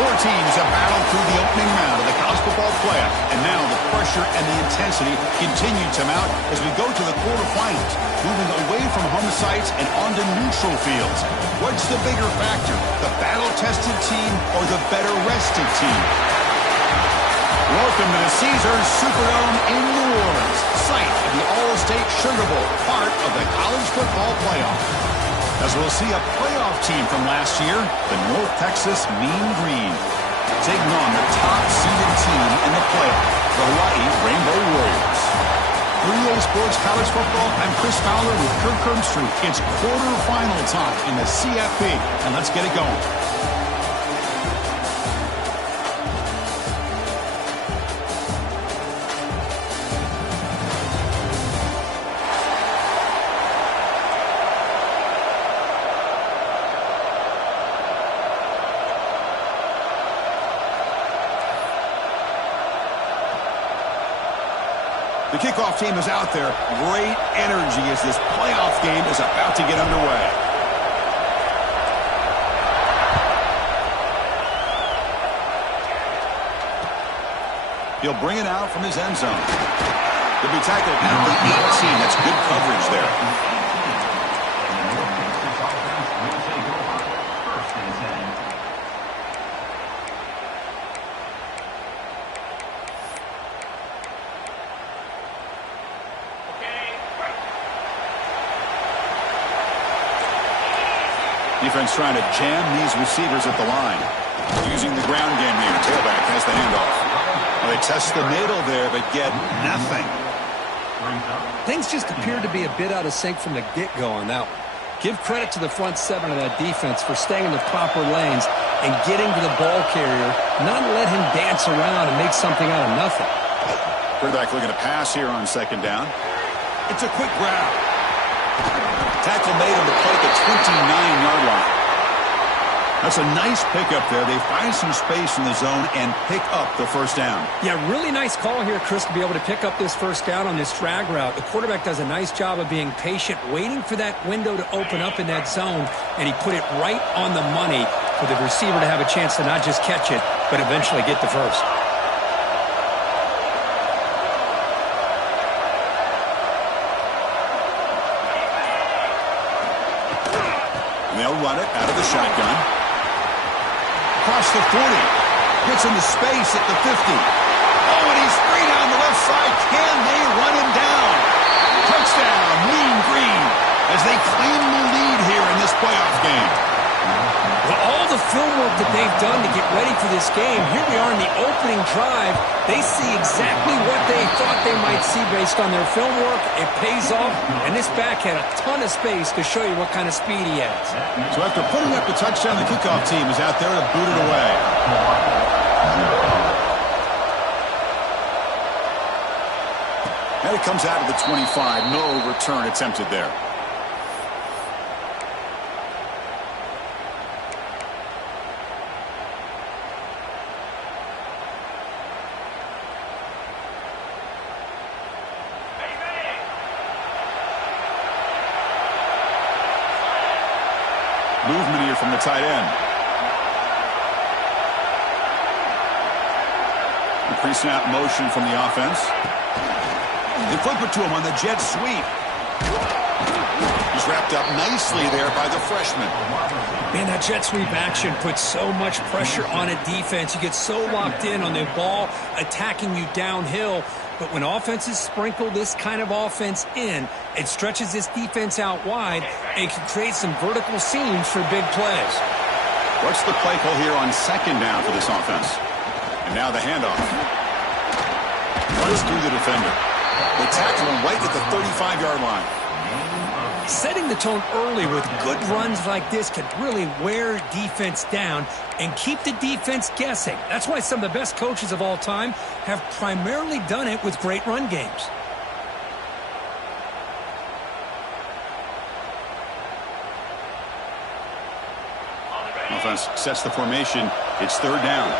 Four teams have battled through the opening round of the college football playoff, and now the pressure and the intensity continue to mount as we go to the quarterfinals, moving away from home sites and onto neutral fields. What's the bigger factor, the battle-tested team or the better-rested team? Welcome to the Caesars Superdome in New Orleans, site of the All-State Sugar Bowl, part of the college football playoff. As we'll see a playoff team from last year, the North Texas Mean Green, taking on the top-seeded team in the playoff, the Hawaii Rainbow Warriors. 3A Sports College Football, I'm Chris Fowler with Kirk Kirkstreet. It's quarterfinal time in the CFP, and let's get it going. The kickoff team is out there. Great energy as this playoff game is about to get underway. He'll bring it out from his end zone. He'll be tackled at the 18. That's good coverage there. Defense trying to jam these receivers at the line. Using the ground game here. Tailback has the handoff. Well, they test the middle there, but get nothing. Things just appeared to be a bit out of sync from the get-go on that one. Give credit to the front seven of that defense for staying in the proper lanes and getting to the ball carrier, not let him dance around and make something out of nothing. Quarterback looking to pass here on second down. It's a quick grab. Tackle made on the play at the 29-yard line. That's a nice pickup there. They find some space in the zone and pick up the first down. Yeah, really nice call here, Chris, to be able to pick up this first down on this drag route. The quarterback does a nice job of being patient, waiting for that window to open up in that zone, and he put it right on the money for the receiver to have a chance to not just catch it, but eventually get the first. They'll run it out of the shotgun. Across the 40. Gets into space at the 50. Oh, and he's free down the left side. Can they run him down? Touchdown, Mean Green, as they claim the lead here in this playoff game. Well, all the film work that they've done to get ready for this game, here we are in the opening drive. They see exactly what they thought they might see based on their film work. It pays off, and this back had a ton of space to show you what kind of speed he has. So after putting up the touchdown, the kickoff team is out there to boot it away. And it comes out of the 25. No return attempted there. Movement here from the tight end. The pre-snap motion from the offense. They flip it to him on the jet sweep. He's wrapped up nicely there by the freshman. Man, that jet sweep action puts so much pressure on a defense. You get so locked in on the ball attacking you downhill. But when offenses sprinkle this kind of offense in, it stretches this defense out wide and can create some vertical seams for big plays. What's the play call here on second down for this offense? And now the handoff. Runs through the defender. They tackle him right at the 35-yard line. Setting the tone early with good runs like this can really wear defense down and keep the defense guessing. That's why some of the best coaches of all time have primarily done it with great run games. Offense sets the formation. It's third down.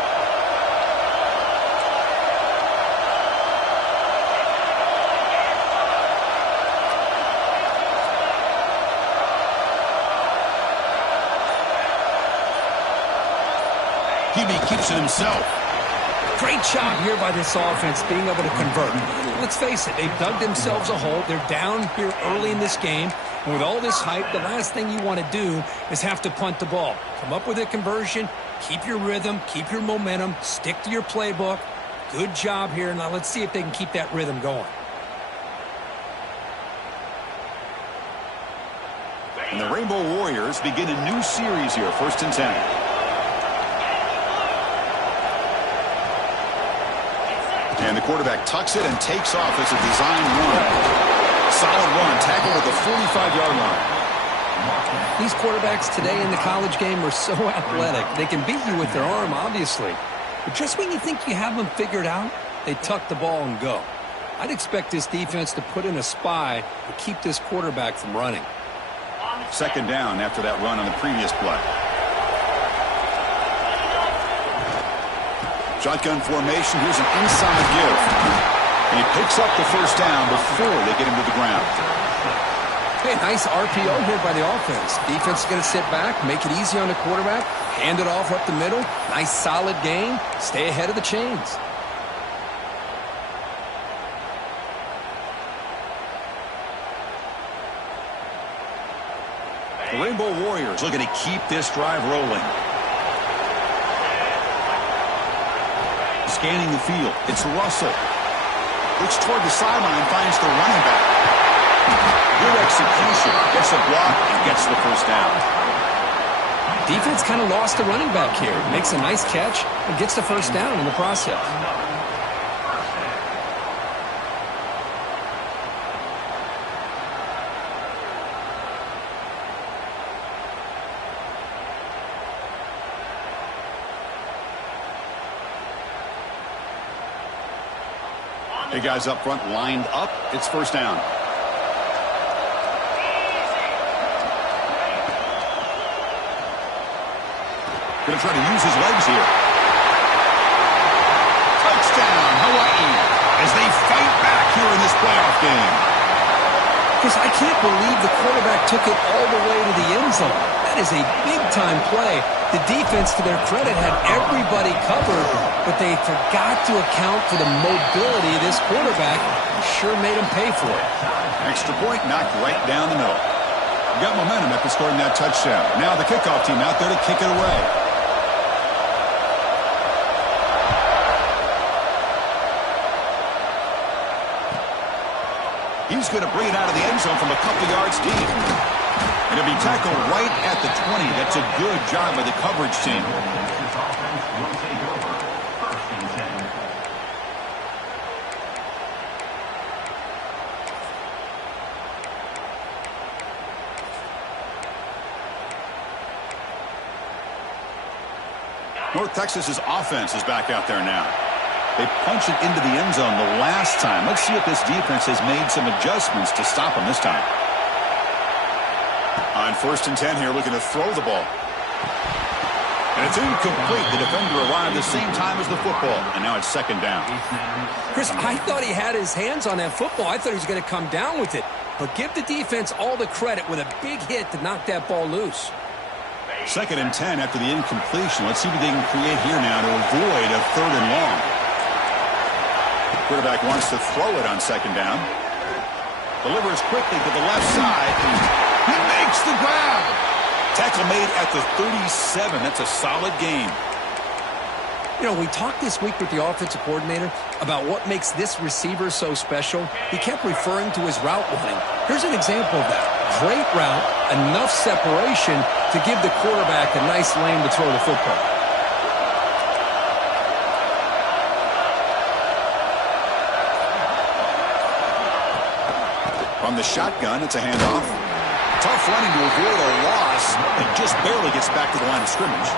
QB maybe he keeps it himself. Great job here by this offense being able to convert. Let's face it, they've dug themselves a hole. They're down here early in this game. And with all this hype, the last thing you want to do is have to punt the ball. Come up with a conversion, keep your rhythm, keep your momentum, stick to your playbook. Good job here. Now let's see if they can keep that rhythm going. And the Rainbow Warriors begin a new series here, 1st and 10. And the quarterback tucks it and takes off as a design run. Solid run, tackle at the 45-yard line. These quarterbacks today in the college game are so athletic. They can beat you with their arm, obviously. But just when you think you have them figured out, they tuck the ball and go. I'd expect this defense to put in a spy to keep this quarterback from running. 2nd down after that run on the previous play. Shotgun formation. Here's an inside give. And he picks up the 1st down before they get him to the ground. Hey, nice RPO here by the offense. Defense is going to sit back, make it easy on the quarterback, hand it off up the middle. Nice solid game. Stay ahead of the chains. The Rainbow Warriors looking to keep this drive rolling. Scanning the field. It's Russell. Looks toward the sideline, finds the running back. Good execution. Gets a block and gets the 1st down. Defense kind of lost the running back here. Makes a nice catch and gets the 1st down in the process. Hey, guys up front lined up. It's 1st down. Going to try to use his legs here. Touchdown, Hawaii, as they fight back here in this playoff game. Chris, I can't believe the quarterback took it all the way to the end zone. That is a big-time play. The defense, to their credit, had everybody covered, but they forgot to account for the mobility of this quarterback. Sure made him pay for it. Extra point knocked right down the middle. Got momentum after scoring that touchdown. Now the kickoff team out there to kick it away. He's going to bring it out of the end zone from a couple yards deep. And it'll be tackled right at the 20. That's a good job by the coverage team. North Texas's offense is back out there now. They punch it into the end zone the last time. Let's see if this defense has made some adjustments to stop them this time. On 1st and 10 here, looking to throw the ball. And it's incomplete. The defender arrived the same time as the football, and now it's 2nd down. Chris, I thought he had his hands on that football. I thought he was going to come down with it. But give the defense all the credit with a big hit to knock that ball loose. 2nd and 10 after the incompletion. Let's see what they can create here now to avoid a 3rd and long. Quarterback wants to throw it on 2nd down. Delivers quickly to the left side. He makes the grab. Tackle made at the 37. That's a solid game. You know, we talked this week with the offensive coordinator about what makes this receiver so special. He kept referring to his route running. Here's an example of that. Great route, enough separation to give the quarterback a nice lane to throw the football. From the shotgun, it's a handoff. Tough running to avoid a loss. It just barely gets back to the line of scrimmage.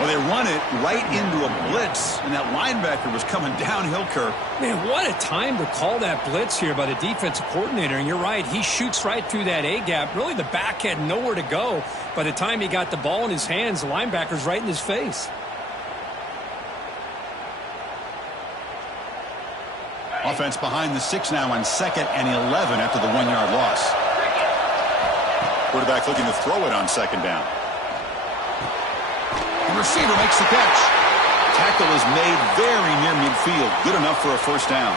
Well, they run it right into a blitz, and that linebacker was coming downhill, Kirk. Man, what a time to call that blitz here by the defensive coordinator. And you're right, he shoots right through that A-gap. Really, the back had nowhere to go. By the time he got the ball in his hands, the linebacker's right in his face. Offense behind the 6 now on 2nd and 11 after the 1-yard loss. Quarterback looking to throw it on 2nd down. He receiver makes the catch. Tackle is made very near midfield. Good enough for a first down.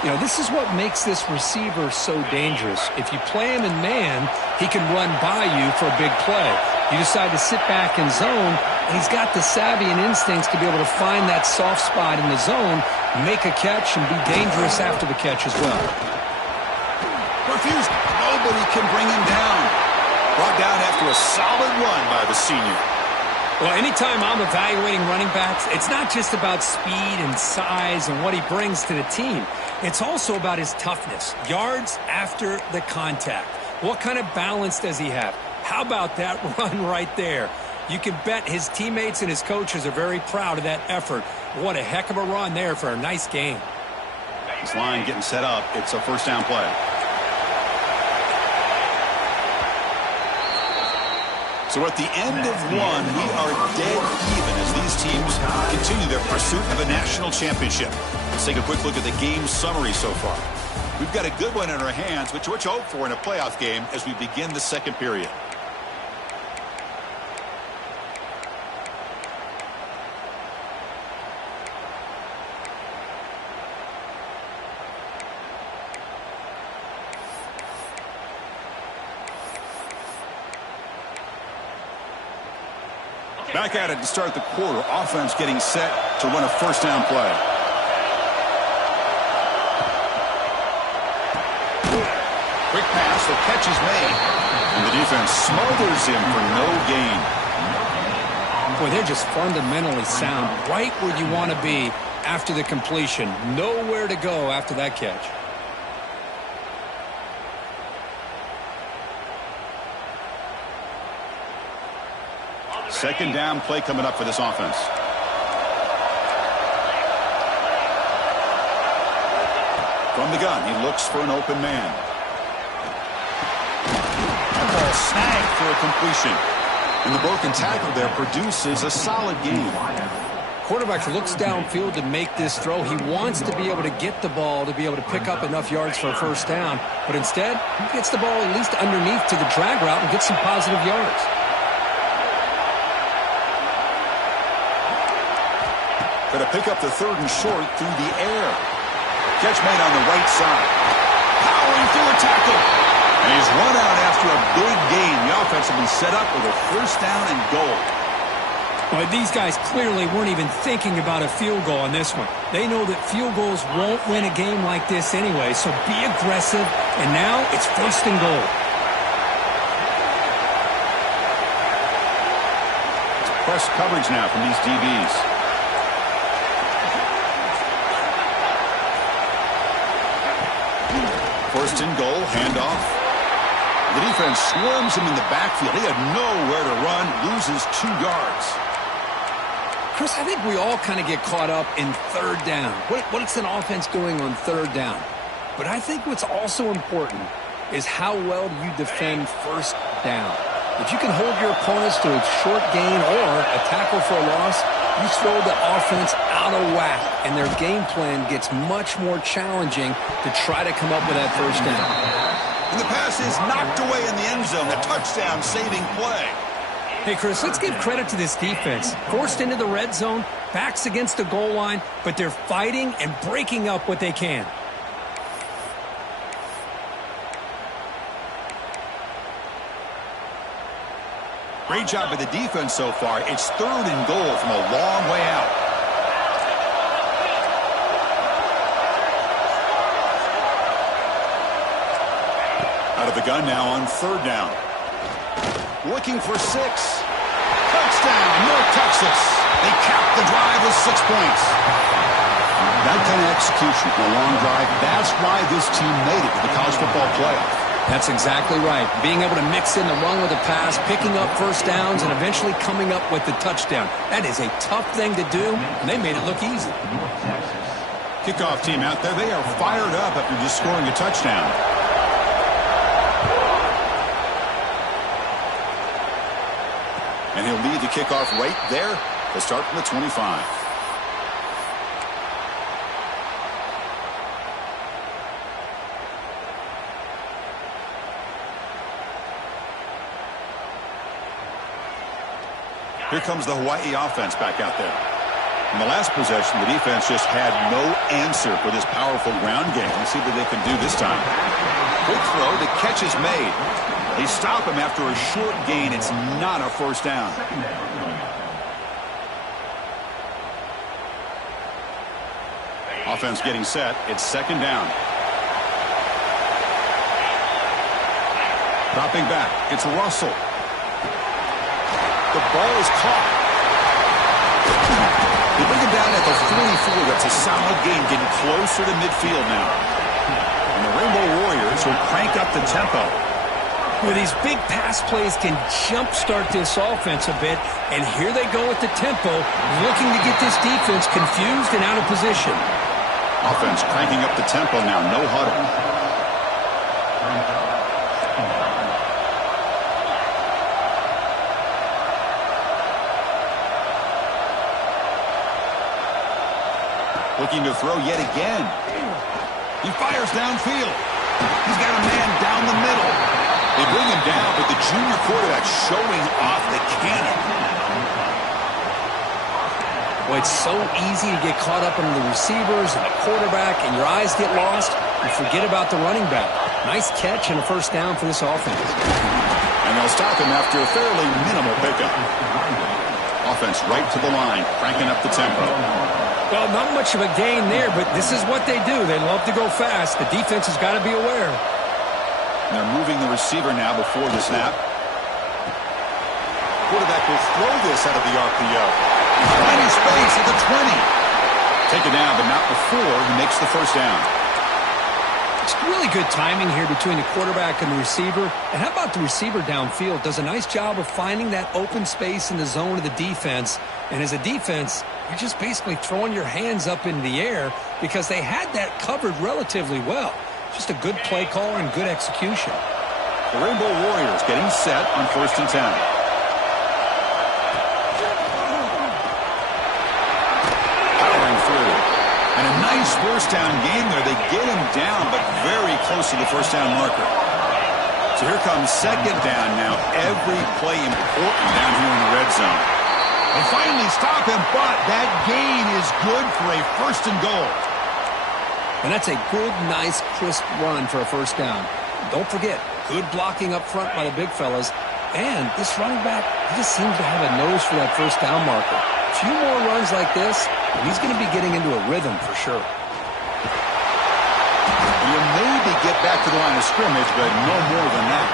You know, this is what makes this receiver so dangerous. If you play him in man, he can run by you for a big play. You decide to sit back in zone, and he's got the savvy and instincts to be able to find that soft spot in the zone, make a catch, and be dangerous after the catch as well. Refused. Nobody can bring him down. Brought down after a solid run by the senior. Well, anytime I'm evaluating running backs, it's not just about speed and size and what he brings to the team. It's also about his toughness, yards after the contact. What kind of balance does he have? How about that run right there? You can bet his teammates and his coaches are very proud of that effort. What a heck of a run there for a nice game. This line getting set up. It's a first down play. So at the end of one, we are dead even as these teams continue their pursuit of a national championship. Let's take a quick look at the game summary so far. We've got a good one in our hands, which we're to hope for in a playoff game as we begin the second period. Back at it to start the quarter. Offense getting set to run a first down play. Quick pass, the catch is made. And the defense smothers him for no gain. Boy, they're just fundamentally sound, right where you want to be after the completion. Nowhere to go after that catch. Second down play coming up for this offense. From the gun, he looks for an open man. That ball snagged for a completion. And the broken tackle there produces a solid gain. Quarterback looks downfield to make this throw. He wants to be able to get the ball to be able to pick up enough yards for a first down. But instead, he gets the ball at least underneath to the drag route and gets some positive yards. Going to pick up the third and short through the air. Catch made on the right side. Powering through a tackle. And he's run out after a big gain. The offense has been set up with a first down and goal. Well, these guys clearly weren't even thinking about a field goal on this one. They know that field goals won't win a game like this anyway, so be aggressive. And now it's first and goal. It's press coverage now from these DBs. First and goal, handoff. The defense swarms him in the backfield. He had nowhere to run, loses 2 yards. Chris, I think we all kind of get caught up in third down. What's an offense doing on third down? But I think what's also important is how well you defend first down. If you can hold your opponents to a short gain or a tackle for a loss, you throw the offense out of whack, and their game plan gets much more challenging to try to come up with that first down. And the pass is knocked away in the end zone. A touchdown-saving play. Hey, Chris, let's give credit to this defense. Forced into the red zone, backs against the goal line, but they're fighting and breaking up what they can. Great job by the defense so far. It's third and goal from a long way out. Out of the gun now on third down. Looking for 6. Touchdown, North Texas. They cap the drive with 6 points. That kind of execution for a long drive, that's why this team made it to the college football playoff. That's exactly right. Being able to mix in the run with the pass, picking up first downs, and eventually coming up with the touchdown. That is a tough thing to do, and they made it look easy. Kickoff team out there, they are fired up after just scoring a touchdown. And he'll lead the kickoff right there to start from the 25. Here comes the Hawaii offense back out there. In the last possession, the defense just had no answer for this powerful ground game. Let's see what they can do this time. Quick throw. The catch is made. They stop him after a short gain. It's not a first down. Offense getting set. It's second down. Dropping back. It's Russell. The ball is caught. They bring him down at the 44. That's a solid gain, getting closer to midfield now. And the Rainbow Warriors will crank up the tempo. Well, these big pass plays can jumpstart this offense a bit, and here they go with the tempo, looking to get this defense confused and out of position. Offense cranking up the tempo now, no huddle. Looking to throw yet again. He fires downfield. He's got a man down the middle. They bring him down, but the junior quarterback showing off the cannon. Well, it's so easy to get caught up in the receivers and the quarterback, and your eyes get lost. You forget about the running back. Nice catch and a first down for this offense. And they'll stop him after a fairly minimal pickup. Offense right to the line, cranking up the tempo. Well, not much of a gain there, but this is what they do. They love to go fast. The defense has got to be aware. And they're moving the receiver now before the snap. Quarterback will throw this out of the RPO. Finding space at the 20. Take it down, but not before he makes the first down. It's really good timing here between the quarterback and the receiver. And how about the receiver downfield? Does a nice job of finding that open space in the zone of the defense. And as a defense, you're just basically throwing your hands up in the air because they had that covered relatively well. Just a good play call and good execution. The Rainbow Warriors getting set on 1st and 10. Powering through. And a nice first down game there. They get him down, but very close to the first down marker. So here comes second down now. Every play important down here in the red zone. They finally stop him, but that gain is good for a 1st and goal. And that's a good, nice, crisp run for a first down. Don't forget, good blocking up front by the big fellas. And this running back, he just seems to have a nose for that first down marker. A few more runs like this, he's going to be getting into a rhythm for sure. You'll maybe get back to the line of scrimmage, but no more than that.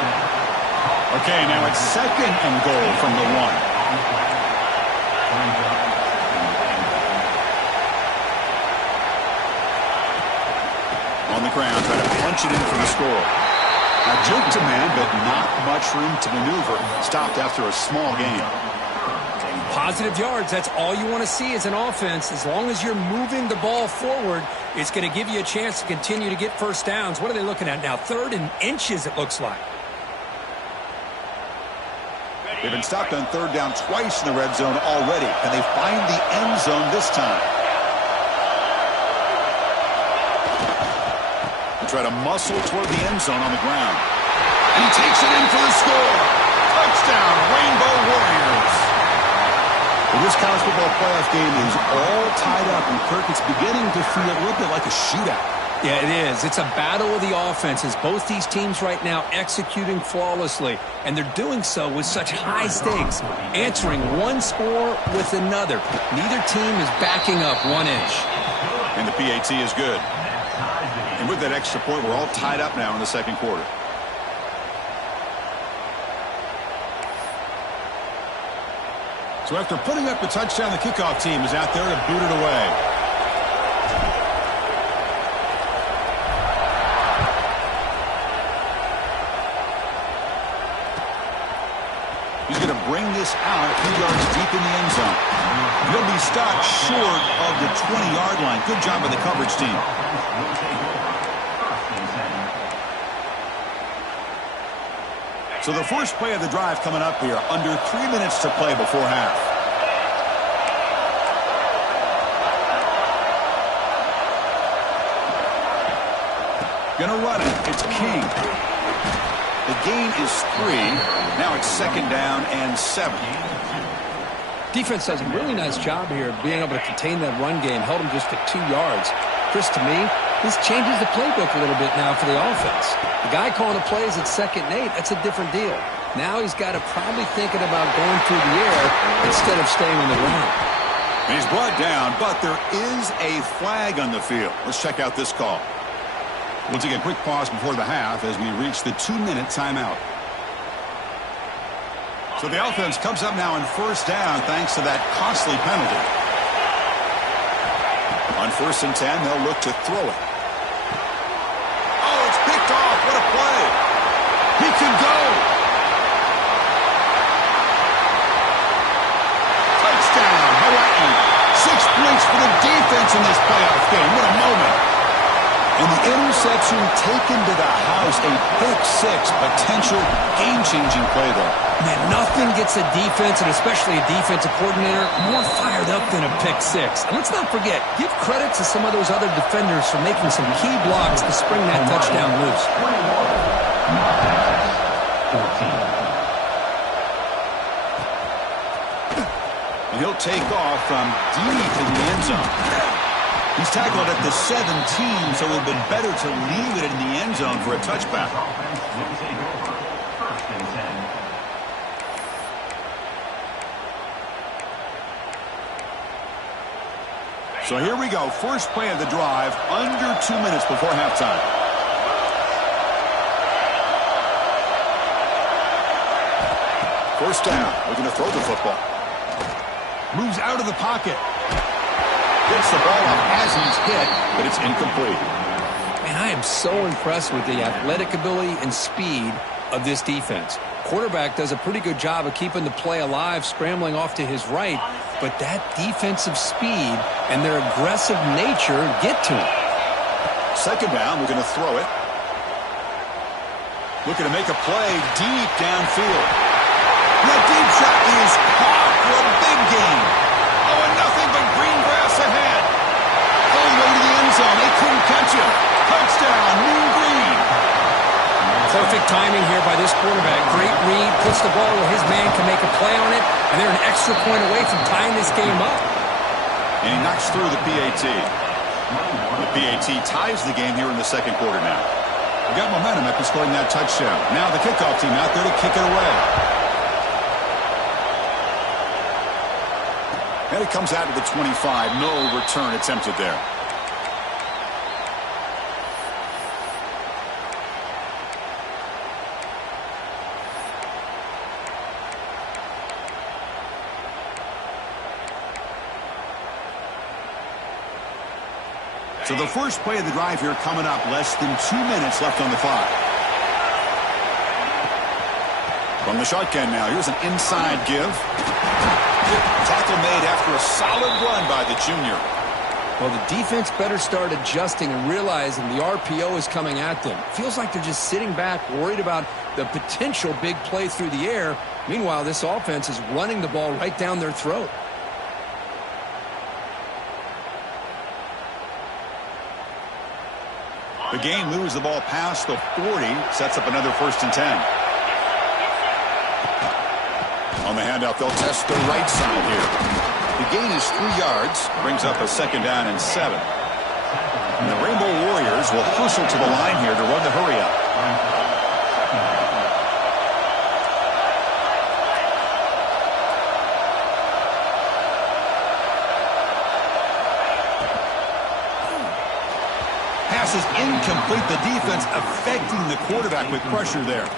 Okay, now it's second and goal from the 1. On the ground, trying to punch it in for the score. Now jerk to man, but not much room to maneuver. Stopped after a small gain. Positive yards, that's all you want to see as an offense. As long as you're moving the ball forward, it's going to give you a chance to continue to get first downs. What are they looking at now? 3rd and inches, it looks like. They've been stopped on 3rd down twice in the red zone already. Can they find the end zone this time? They try to muscle toward the end zone on the ground. And he takes it in for the score. Touchdown, Rainbow Warriors. Well, this college football playoff game is all tied up, and Kirk, it's beginning to feel a little bit like a shootout. Yeah, it is. It's a battle of the offenses. Both these teams right now executing flawlessly, and they're doing so with such high stakes, answering one score with another. Neither team is backing up 1 inch. And the PAT is good. And with that extra point, we're all tied up now in the second quarter. So after putting up a touchdown, the kickoff team is out there to boot it away. He's going to bring this out a few yards deep in the end zone. He'll be stopped short of the 20-yard line. Good job by the coverage team. So the first play of the drive coming up here, under 3 minutes to play before half. Gonna run it. It's King. The gain is 3. Now it's 2nd down and 7. Defense does a really nice job here of being able to contain that run game, held him just at 2 yards. Chris, to me, this changes the playbook a little bit now for the offense. The guy calling the plays at 2nd and 8, that's a different deal. Now he's got to probably thinking about going through the air instead of staying on the ground. And he's brought down, but there is a flag on the field. Let's check out this call. We'll take a quick pause before the half as we reach the 2-minute timeout. So the offense comes up now on 1st down thanks to that costly penalty. On 1st and 10, they'll look to throw it. Oh, it's picked off. What a play. He can go. Touchdown, Hawaii. 6 points for the defense in this playoff game. What a moment. And the interception taken to the house. A pick-6 potential game-changing play there. Man, nothing gets a defense, and especially a defensive coordinator, more fired up than a pick-6. And let's not forget, give credit to some of those other defenders for making some key blocks to spring that touchdown loose. And he'll take off from deep in the end zone. He's tackled at the 17, so it would have been better to leave it in the end zone for a touchback. So here we go. First play of the drive, under 2 minutes before halftime. First down. Looking to throw the football. Moves out of the pocket. Gets the ball up as he's hit, but it's incomplete. And I am so impressed with the athletic ability and speed of this defense. Quarterback does a pretty good job of keeping the play alive, scrambling off to his right, but that defensive speed and their aggressive nature get to him. Second down, we're going to throw it. Looking to make a play deep downfield. That deep shot is caught for a big gain. Oh, and nothing but green grass ahead. All the way to the end zone. They couldn't catch him. Touchdown, Mean Green. Perfect timing here by this quarterback. Great read, puts the ball where his man can make a play on it, and they're an extra point away from tying this game up. And he knocks through the PAT. The PAT ties the game here in the second quarter now. We got momentum after scoring that touchdown. Now the kickoff team out there to kick it away. And it comes out to the 25. No return attempted there. So the first play of the drive here coming up. Less than 2 minutes left on the clock. From the shotgun now. Here's an inside give. Tackle made after a solid run by the junior. Well, the defense better start adjusting and realizing the RPO is coming at them. Feels like they're just sitting back, worried about the potential big play through the air. Meanwhile, this offense is running the ball right down their throat. The game moves the ball past the 40, sets up another 1st and 10. On the handoff, they'll test the right side here. The gain is 3 yards, brings up a 2nd down and 7. And the Rainbow Warriors will hustle to the line here to run the hurry-up. Pass is incomplete. The defense affecting the quarterback with pressure there.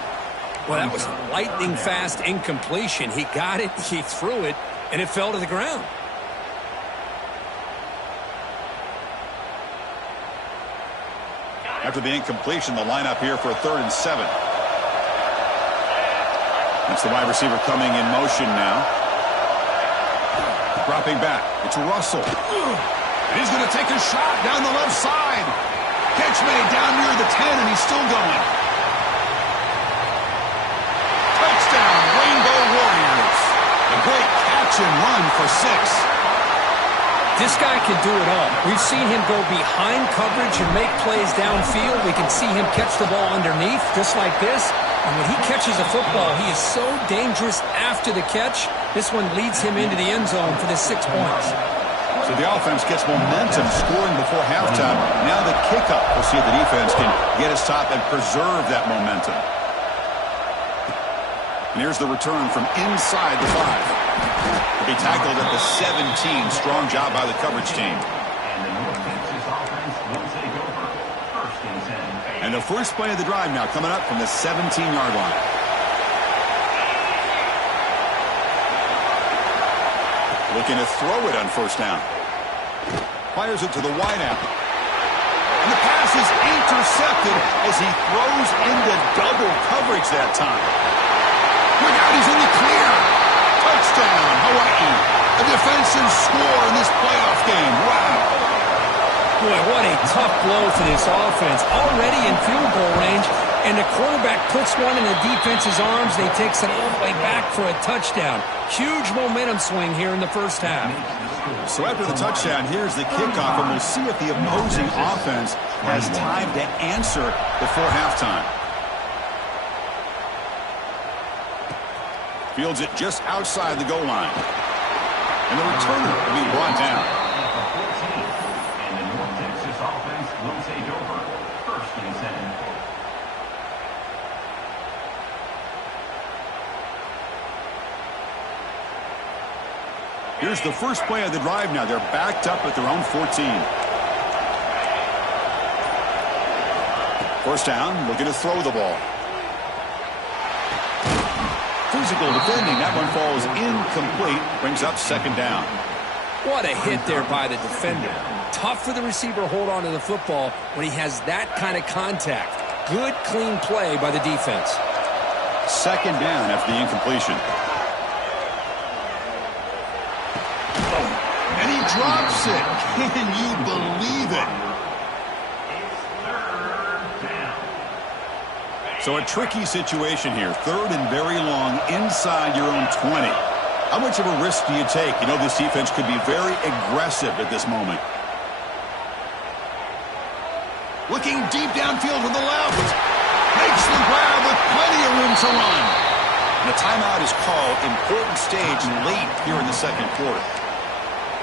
Well, that was a lightning-fast incompletion. He got it, he threw it, and it fell to the ground. After the incompletion, the lineup here for a 3rd and 7. That's the wide receiver coming in motion now. Dropping back. It's Russell. And he's going to take a shot down the left side. Catch made down near the 10, and he's still going. Touchdown, Rainbow Warriors. A great catch and run for 6. This guy can do it all. We've seen him go behind coverage and make plays downfield. We can see him catch the ball underneath, just like this. And when he catches a football, he is so dangerous after the catch. This one leads him into the end zone for the 6 points. So the offense gets momentum scoring before halftime. Now the kickoff. We'll see if the defense can get a stop and preserve that momentum. And here's the return from inside the 5. He'll be tackled at the 17. Strong job by the coverage team. And the first play of the drive now coming up from the 17-yard line. Looking to throw it on first down. Fires it to the wideout. And the pass is intercepted as he throws into double coverage that time. Look out, he's in the clear. Touchdown, Hawaii. A defensive score in this playoff game. Wow. Boy, what a tough blow for this offense. Already in field goal range, and the quarterback puts one in the defense's arms, and he takes it all the way back for a touchdown. Huge momentum swing here in the first half. So after the touchdown, here's the kickoff, and we'll see if the opposing offense has time to answer before halftime. Fields it just outside the goal line. And the returner will be brought down. And the North Texas offense will take over. 1st and 10. Here's the first play of the drive now. They're backed up at their own 14. First down, looking to throw the ball. Physical defending. That one falls incomplete. Brings up 2nd down. What a hit there by the defender. Tough for the receiver to hold on to the football when he has that kind of contact. Good, clean play by the defense. 2nd down after the incompletion. And he drops it. Can you believe it? So a tricky situation here. 3rd and very long inside your own 20. How much of a risk do you take? You know this defense could be very aggressive at this moment. Looking deep downfield with the left. Makes the grab with plenty of room to run. And a timeout is called. Important stage late here in the 2nd quarter.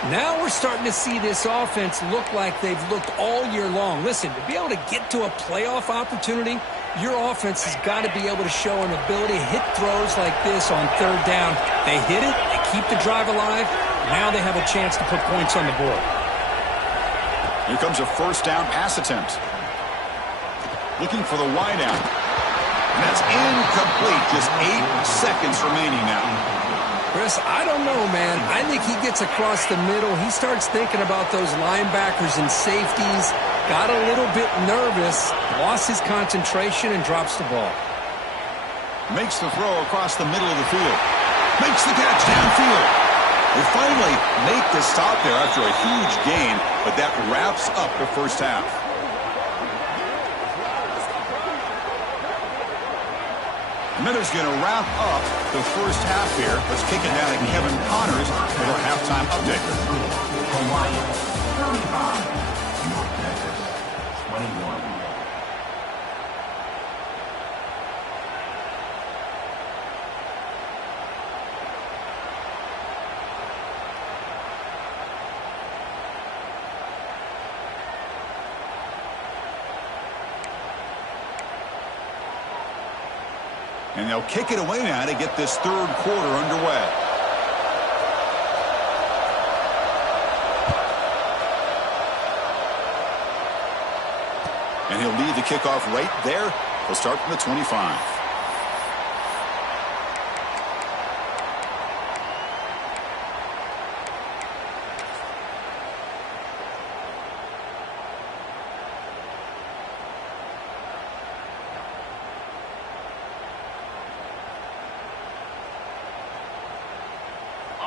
Now we're starting to see this offense look like they've looked all year long. Listen, to be able to get to a playoff opportunity, your offense has got to be able to show an ability to hit throws like this on 3rd down. They hit it, they keep the drive alive. Now they have a chance to put points on the board. Here comes a first down pass attempt. Looking for the wideout. And that's incomplete. Just 8 seconds remaining now. Chris, I don't know, man. I think he gets across the middle. He starts thinking about those linebackers and safeties. Got a little bit nervous, lost his concentration, and drops the ball. Makes the throw across the middle of the field. Makes the catch downfield. They finally make the stop there after a huge gain, but that wraps up the first half. Miller's going to wrap up the first half here. Let's kick it down to Kevin Connors with our halftime update. Hawaii, 35. North Texas, 21. And they'll kick it away now to get this 3rd quarter underway. And he'll lead the kickoff right there. He'll start from the 25.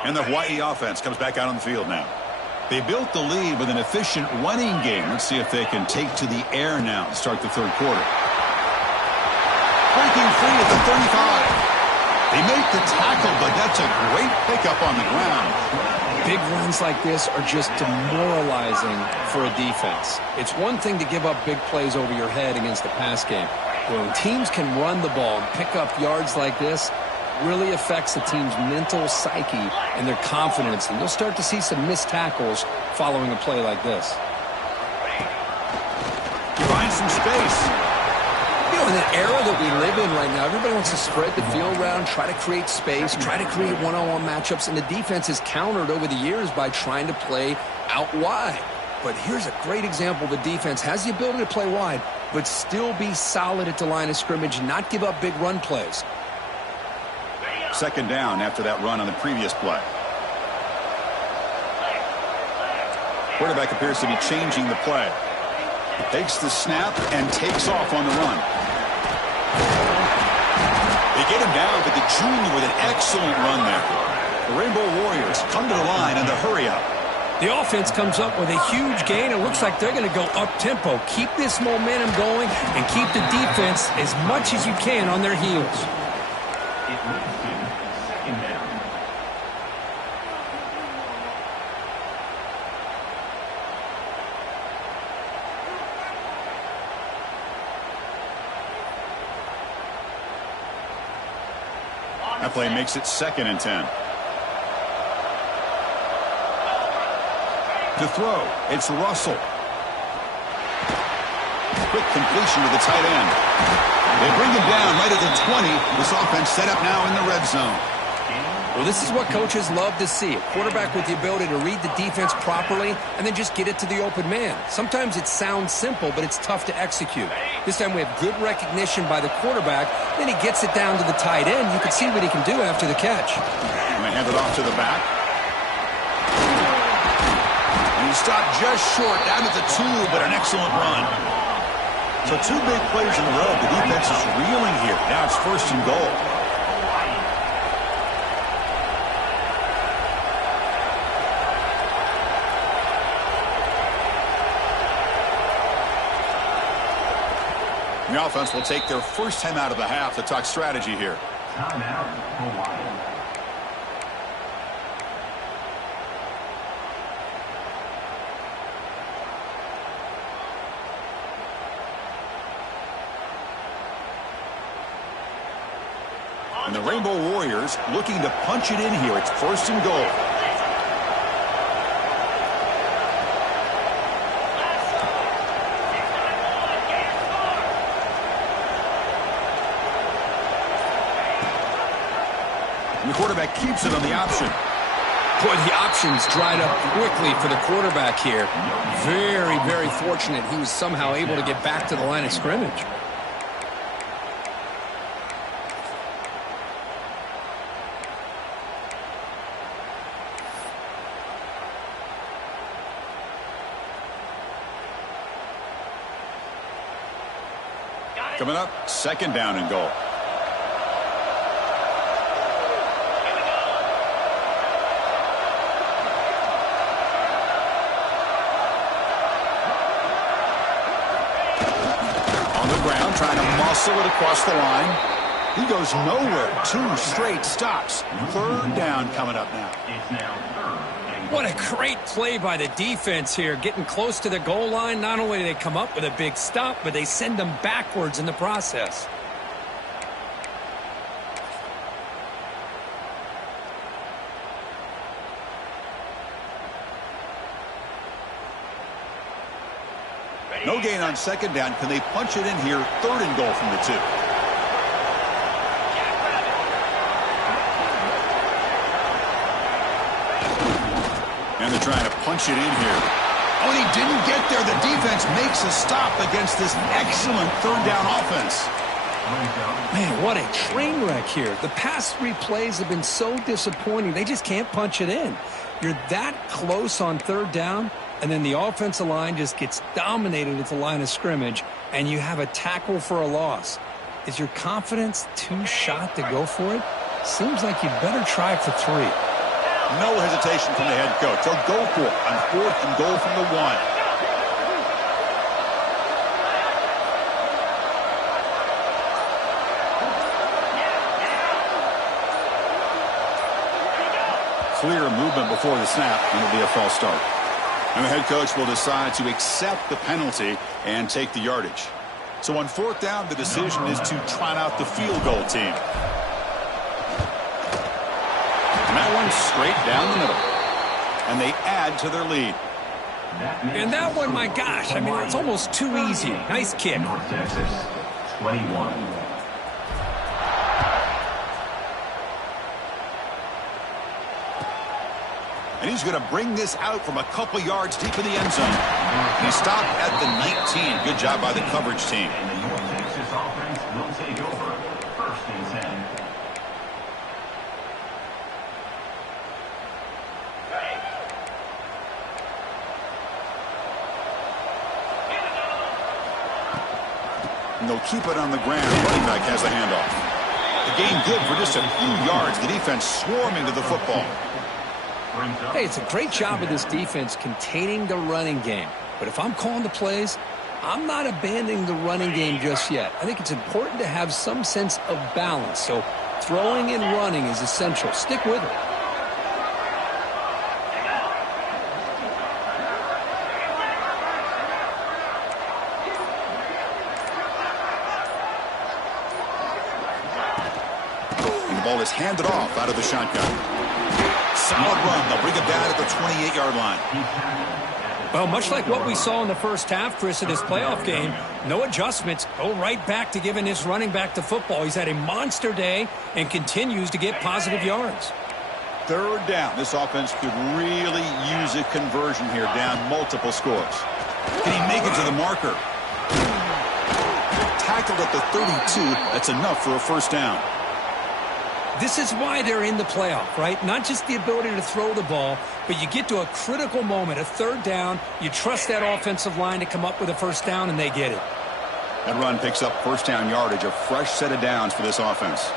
And the Hawaii offense comes back out on the field now. They built the lead with an efficient running game. Let's see if they can take to the air now to start the 3rd quarter. Breaking free at the 35. They make the tackle, but that's a great pickup on the ground. Big runs like this are just demoralizing for a defense. It's one thing to give up big plays over your head against the pass game. When teams can run the ball and pick up yards like this, really affects the team's mental psyche and their confidence. And you'll start to see some missed tackles following a play like this. He finds some space. You know, in the era that we live in right now, everybody wants to spread the field around, try to create space, try to create one-on-one matchups, and the defense has countered over the years by trying to play out wide. But here's a great example. The defense has the ability to play wide, but still be solid at the line of scrimmage, not give up big run plays. Second down after that run on the previous play. Quarterback appears to be changing the play. Takes the snap and takes off on the run. They get him down, but the junior with an excellent run there. The Rainbow Warriors come to the line in the hurry-up. The offense comes up with a huge gain. It looks like they're going to go up-tempo. Keep this momentum going and keep the defense as much as you can on their heels. It moves to second down. That play makes it 2nd and 10. To throw, it's Russell. Quick completion to the tight end. They bring him down right at the 20. This offense set up now in the red zone. Well, this is what coaches love to see. A quarterback with the ability to read the defense properly and then just get it to the open man. Sometimes it sounds simple, but it's tough to execute. This time we have good recognition by the quarterback. Then he gets it down to the tight end. You can see what he can do after the catch. And they hand it off to the back. And he stopped just short, down at the 2, but an excellent run. So 2 big plays in a row. The defense is reeling here. Now it's 1st and goal. The offense will take their first time out of the half to talk strategy here. Timeout, Hawaii. And the Rainbow Warriors looking to punch it in here. It's 1st and goal. And the quarterback keeps it on the option. Boy, the options dried up quickly for the quarterback here. Very, very fortunate he was somehow able to get back to the line of scrimmage. Coming up, 2nd down and goal. On the ground, trying to muscle it across the line. He goes nowhere. 2 straight stops. 3rd down coming up now. It's now 3rd. What a great play by the defense here. Getting close to the goal line, not only do they come up with a big stop, but they send them backwards in the process. No gain on 2nd down. Can they punch it in here? 3rd and goal from the 2. And they're trying to punch it in here. Oh, and he didn't get there. The defense makes a stop against this excellent 3rd down offense. Man, what a train wreck here. The past 3 plays have been so disappointing. They just can't punch it in. You're that close on 3rd down, and then the offensive line just gets dominated at the line of scrimmage, and you have a tackle for a loss. Is your confidence too shot to go for it? Seems like you'd better try for 3. No hesitation from the head coach. They'll go for it on 4th and goal from the 1. Clear movement before the snap, and it'll be a false start. And the head coach will decide to accept the penalty and take the yardage. So on 4th down, the decision is to trot out the field goal team. And that one straight down the middle. And they add to their lead. And that one, my gosh, I mean, it's almost too easy. Nice kick. North Texas, 21. And he's going to bring this out from a couple yards deep in the end zone. And he stopped at the 19. Good job by the coverage team. And the North Texas offense will take over. First and 10. And they'll keep it on the ground. Running back has the handoff. The gain good for just a few yards. The defense swarming to the football. Hey, it's a great job of this defense containing the running game. But if I'm calling the plays, I'm not abandoning the running game just yet. I think it's important to have some sense of balance. So throwing and running is essential. Stick with it. And the ball is handed off out of the shotgun. Solid run. They'll bring it down at the 28-yard line. Well, much like what we saw in the first half, Chris, of this playoff game, no adjustments. Go right back to giving this running back the football. He's had a monster day and continues to get positive yards. Third down. This offense could really use a conversion here, down multiple scores. Can he make it to the marker? Tackled at the 32. That's enough for a first down. This is why they're in the playoff, right? Not just the ability to throw the ball, but you get to a critical moment, a third down. You trust that offensive line to come up with a first down, and they get it. That run picks up first down yardage, a fresh set of downs for this offense.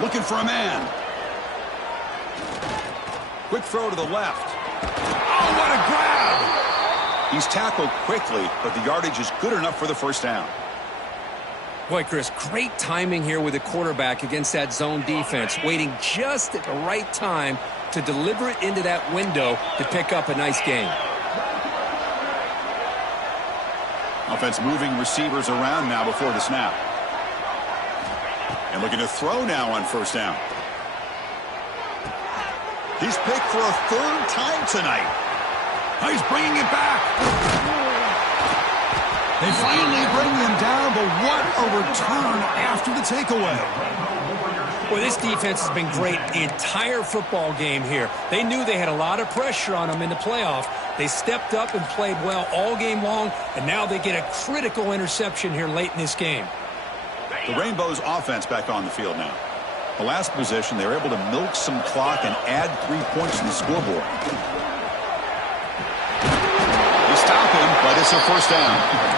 Looking for a man. Quick throw to the left. Oh, what a grab! He's tackled quickly, but the yardage is good enough for the first down. Boy, Chris, great timing here with the quarterback against that zone defense, waiting just at the right time to deliver it into that window to pick up a nice gain. Offense moving receivers around now before the snap. And looking to throw now on first down. He's picked for a third time tonight. He's bringing it back. They finally bring him down, but what a return after the takeaway. Boy, this defense has been great the entire football game here. They knew they had a lot of pressure on them in the playoff. They stepped up and played well all game long, and now they get a critical interception here late in this game. The Rainbows offense back on the field now. The last possession, they were able to milk some clock and add 3 points to the scoreboard. They stop him, but it's a first down.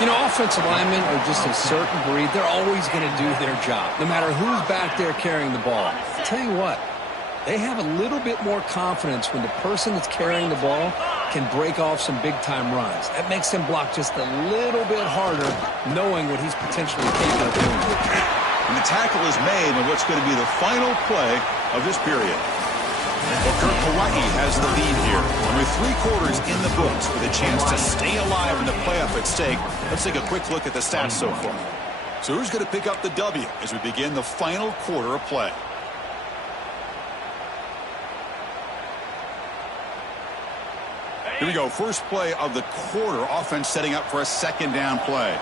You know, offensive linemen are just a certain breed. They're always going to do their job, no matter who's back there carrying the ball. I'll tell you what, they have a little bit more confidence when the person that's carrying the ball can break off some big-time runs. That makes them block just a little bit harder, knowing what he's potentially capable of doing. And the tackle is made on what's going to be the final play of this period. Well, Kirk, Hawaii has the lead here. With 3 quarters in the books with a chance to stay alive in the playoff at stake. Let's take a quick look at the stats so far. So who's going to pick up the W as we begin the final quarter of play? Here we go. First play of the quarter. Offense setting up for a second down play.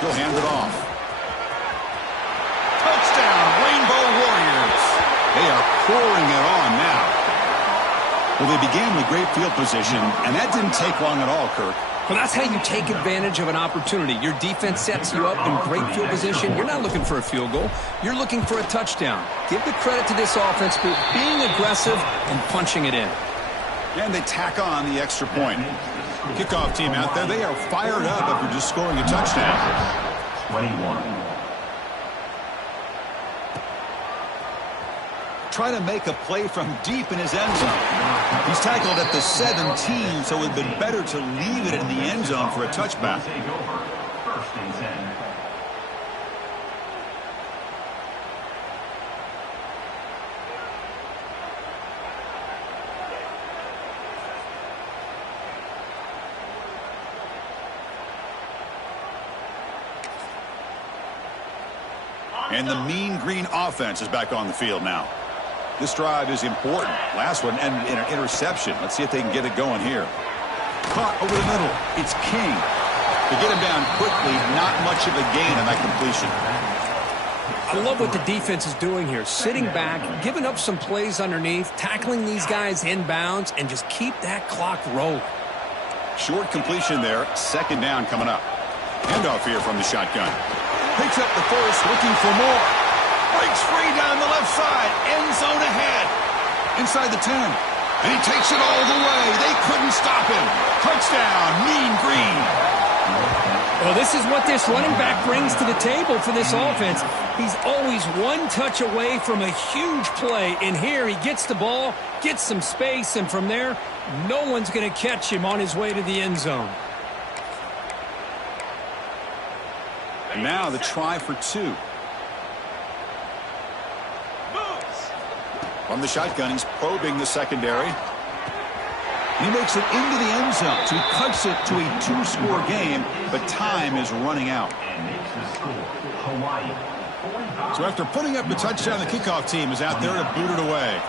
He'll hand it off. Touchdown, Rainbow Warriors. They are pouring it on now. Well, they began with great field position, and that didn't take long at all, Kirk. Well, that's how you take advantage of an opportunity. Your defense sets you up in great field position. You're not looking for a field goal. You're looking for a touchdown. Give the credit to this offense for being aggressive and punching it in. And they tack on the extra point. Kickoff team out there, they are fired up after just scoring a touchdown. 21. Trying to make a play from deep in his end zone. He's tackled at the 17, so it would have been better to leave it in the end zone for a touchback. Take over. First and 10. And the mean green offense is back on the field now. This drive is important. Last one ended in an interception. Let's see if they can get it going here. Caught over the middle. It's King. To get him down quickly, not much of a gain on that completion. I love what the defense is doing here. Sitting back, giving up some plays underneath, tackling these guys inbounds, and just keep that clock rolling. Short completion there. Second down coming up. Handoff here from the shotgun. Picks up the first, looking for more. Breaks free down the left side. End zone ahead. Inside the 10. And he takes it all the way. They couldn't stop him. Touchdown, Mean Green. Well, this is what this running back brings to the table for this offense. He's always one touch away from a huge play. And here he gets the ball, gets some space, and from there, no one's going to catch him on his way to the end zone. And now the try for 2. From the shotgun, he's probing the secondary. He makes it into the end zone. So he cuts it to a 2-score game, but time is running out. So after putting up the touchdown, the kickoff team is out there to boot it away.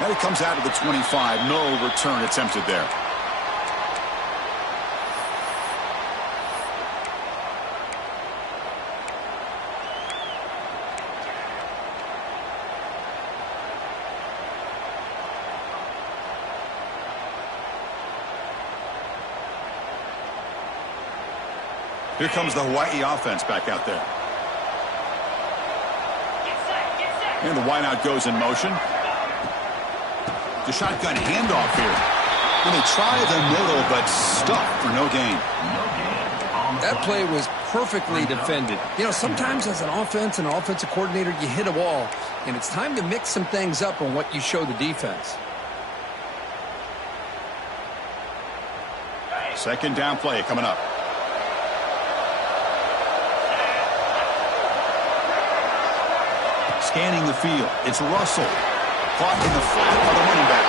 And it comes out to the 25. No return attempted there. Here comes the Hawaii offense back out there. And the wideout goes in motion. The shotgun handoff here. And they try the middle, but stuck for no gain. That play was perfectly defended. You know, sometimes as an offense and an offensive coordinator, you hit a wall, and it's time to mix some things up on what you show the defense. Second down play coming up. Scanning the field. It's Russell. Caught in the flat by the running back.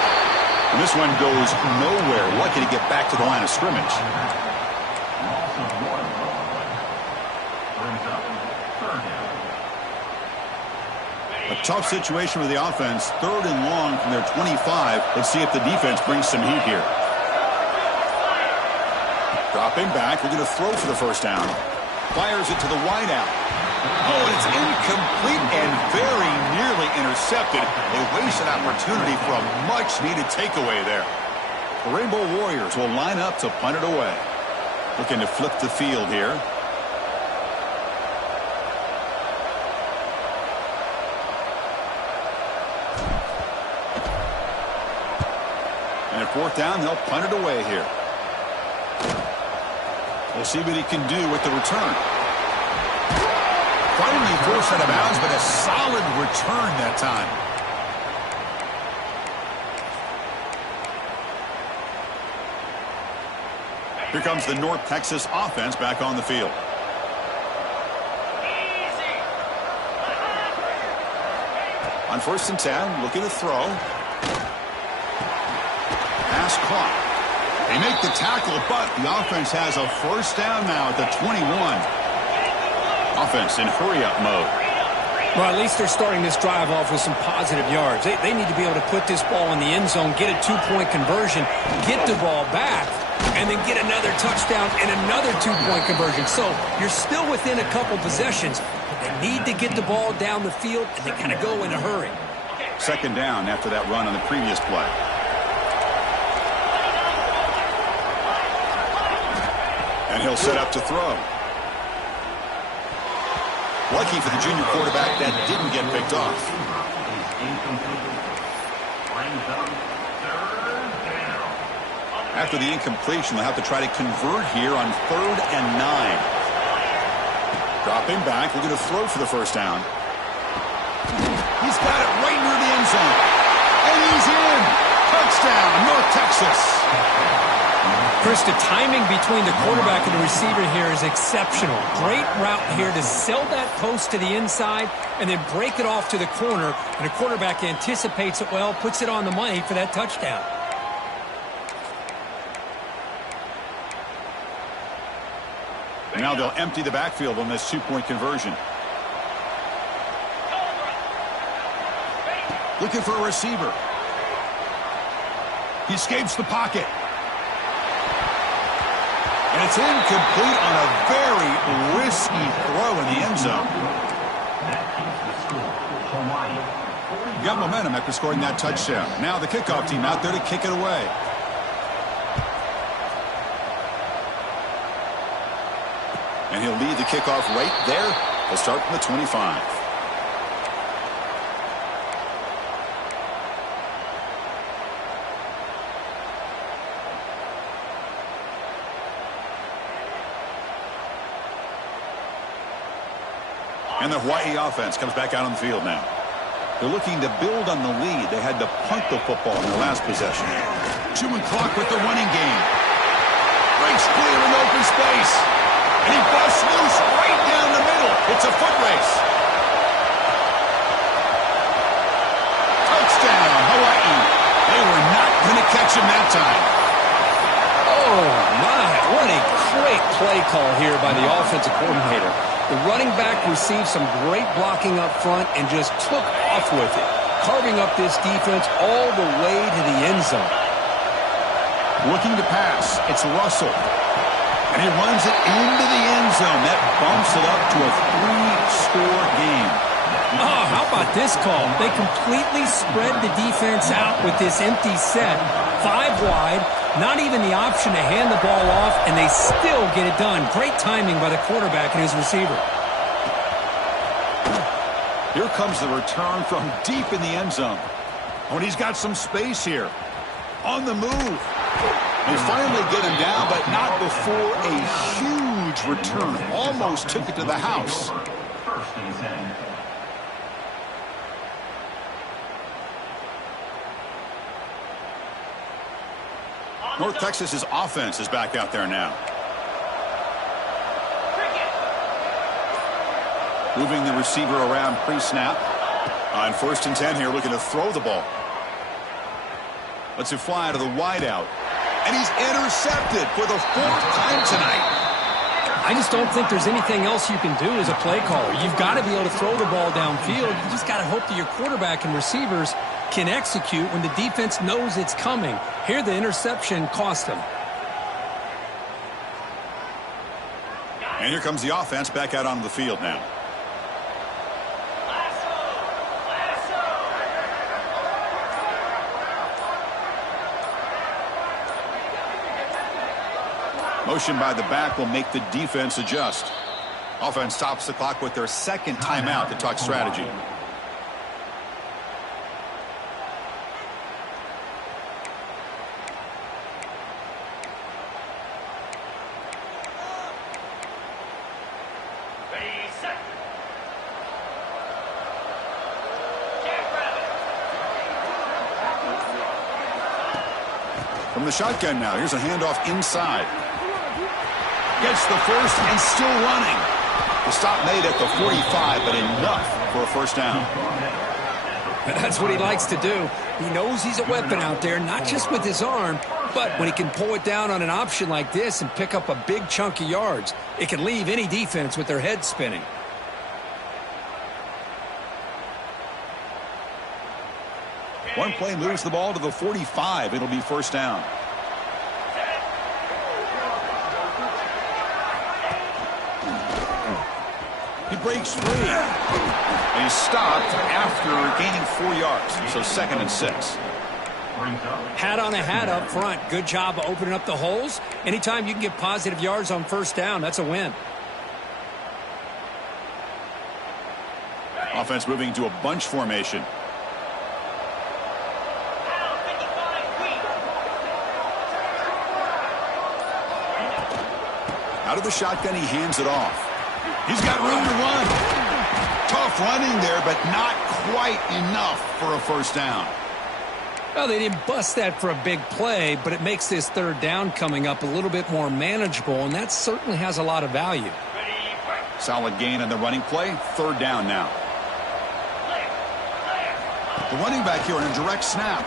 And this one goes nowhere. Lucky to get back to the line of scrimmage. A tough situation with the offense. 3rd and long from their 25. Let's see if the defense brings some heat here. Dropping back. We're going to throw for the first down. Fires it to the wideout. Oh, and it's incomplete and very nearly intercepted. A wasted opportunity for a much-needed takeaway there. The Rainbow Warriors will line up to punt it away. Looking to flip the field here. And at 4th down, they'll punt it away here. We'll see what he can do with the return. Finally forced out of bounds, but a solid return that time. Here comes the North Texas offense back on the field. On 1st and 10, looking to throw. Pass caught. They make the tackle, but the offense has a first down now at the 21. Offense in hurry-up mode. Well, at least they're starting this drive off with some positive yards. They need to be able to put this ball in the end zone, get a 2-point conversion, get the ball back, and then get another touchdown and another 2-point conversion. So you're still within a couple possessions. They need to get the ball down the field, and they kind of go in a hurry. Second down after that run on the previous play. And he'll set up to throw. Lucky for the junior quarterback, that didn't get picked off. After the incompletion, they'll have to try to convert here on 3rd and 9. Dropping back, we're going to throw for the first down. He's got it right near the end zone. And he's in. Touchdown, North Texas. Chris, the timing between the quarterback and the receiver here is exceptional. Great route here to sell that post to the inside and then break it off to the corner. And the quarterback anticipates it well, puts it on the money for that touchdown. Now they'll empty the backfield on this two-point conversion. Looking for a receiver. He escapes the pocket. And it's incomplete on a very risky throw in the end zone. That keeps the score. Hawaii. Got momentum after scoring that touchdown. Now the kickoff team out there to kick it away. And he'll lead the kickoff right there. He'll start from the 25. And the Hawaii offense comes back out on the field now. They're looking to build on the lead. They had to punt the football in their last possession. Chewing clock with the running game. Breaks clear in open space. And he busts loose right down the middle. It's a foot race. Touchdown, Hawaii. They were not going to catch him that time. Oh, my. What a great play call here by the offensive coordinator. The running back received some great blocking up front and just took off with it, carving up this defense all the way to the end zone. Looking to pass. It's Russell. And he runs it into the end zone. That bumps it up to a 3-score game. Oh, how about this call? They completely spread the defense out with this empty set. 5 wide, not even the option to hand the ball off, and they still get it done. Great timing by the quarterback and his receiver. Here comes the return from deep in the end zone. Oh, and he's got some space here. On the move. They finally get him down, but not before a huge return. Almost took it to the house. First and 10. North Texas's offense is back out there now. Moving the receiver around pre-snap. On 1st and 10 here, looking to throw the ball. Lets it fly to the wideout. And he's intercepted for the 4th time tonight. I just don't think there's anything else you can do as a play caller. You've got to be able to throw the ball downfield. You just got to hope that your quarterback and receivers can execute when the defense knows it's coming. Here, the interception cost him. And here comes the offense back out onto the field now. Motion by the back will make the defense adjust. Offense stops the clock with their 2nd timeout to talk strategy. From the shotgun now, here's a handoff inside. Gets the first and still running. The stop made at the 45, but enough for a first down. That's what he likes to do. He knows he's a weapon out there, not just with his arm, but when he can pull it down on an option like this and pick up a big chunk of yards, it can leave any defense with their head spinning. One play moves the ball to the 45. It'll be first down. He breaks free. And he's stopped after gaining 4 yards. So 2nd and 6. Hat on a hat up front. Good job of opening up the holes. Anytime you can get positive yards on first down, that's a win. Offense moving to a bunch formation. Out of the shotgun, he hands it off. He's got room to run. Tough running there, but not quite enough for a first down. Well, they didn't bust that for a big play, but it makes this 3rd down coming up a little bit more manageable, and that certainly has a lot of value. Solid gain on the running play. 3rd down now. The running back here in a direct snap.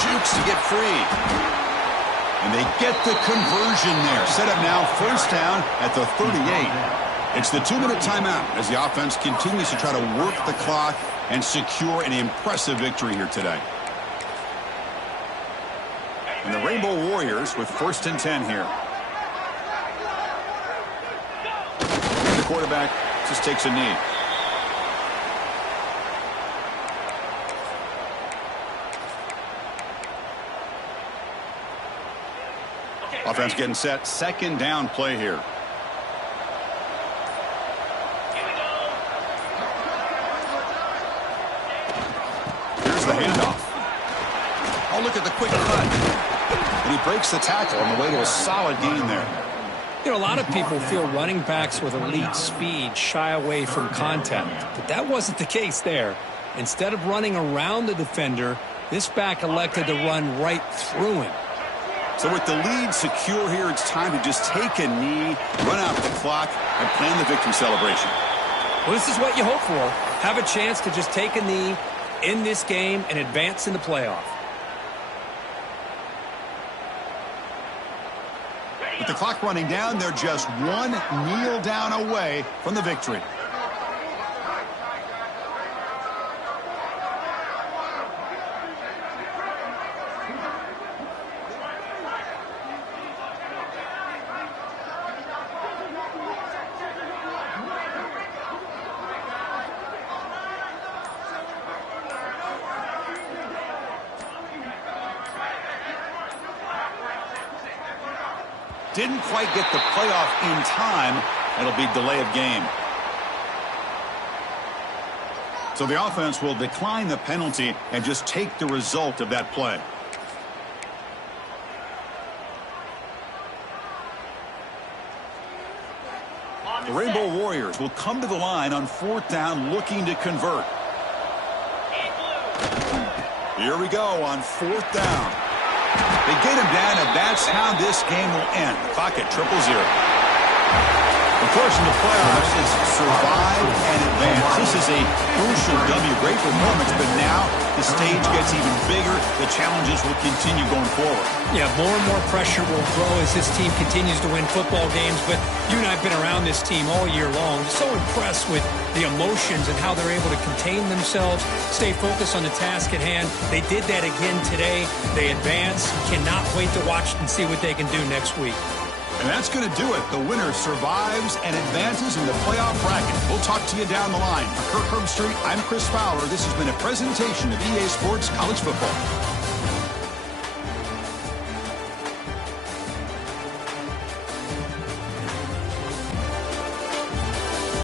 Jukes to get free. And they get the conversion there. Set up now, first down at the 38. It's the 2-minute timeout as the offense continues to try to work the clock and secure an impressive victory here today. And the Rainbow Warriors with 1st and 10 here. And the quarterback just takes a knee. Offense getting set. 2nd down play here. Here's the handoff. Oh, look at the quick cut. And he breaks the tackle on the way to a solid gain there. You know, a lot of people feel running backs with elite speed shy away from contact, but that wasn't the case there. Instead of running around the defender, this back elected to run right through him. So with the lead secure here, it's time to just take a knee, run out the clock, and plan the victory celebration. Well, this is what you hope for. Have a chance to just take a knee in this game and advance in the playoff. With the clock running down, they're just one kneel down away from the victory. Didn't quite get the playoff in time. It'll be delay of game. So the offense will decline the penalty and just take the result of that play. The Rainbow Warriors will come to the line on 4th down looking to convert. Here we go on 4th down. They get him down, and that's how this game will end. The clock at 0-0. Of course, in the playoffs, it's survive and advance. This is a crucial W. Great performance, but now the stage gets even bigger. The challenges will continue going forward. Yeah, more and more pressure will grow as this team continues to win football games. But you and I have been around this team all year long. So impressed with the emotions and how they're able to contain themselves, stay focused on the task at hand. They did that again today. They advance. Cannot wait to watch and see what they can do next week. And that's going to do it. The winner survives and advances in the playoff bracket. We'll talk to you down the line. For Kirk Herbstreit, I'm Chris Fowler. This has been a presentation of EA Sports College Football.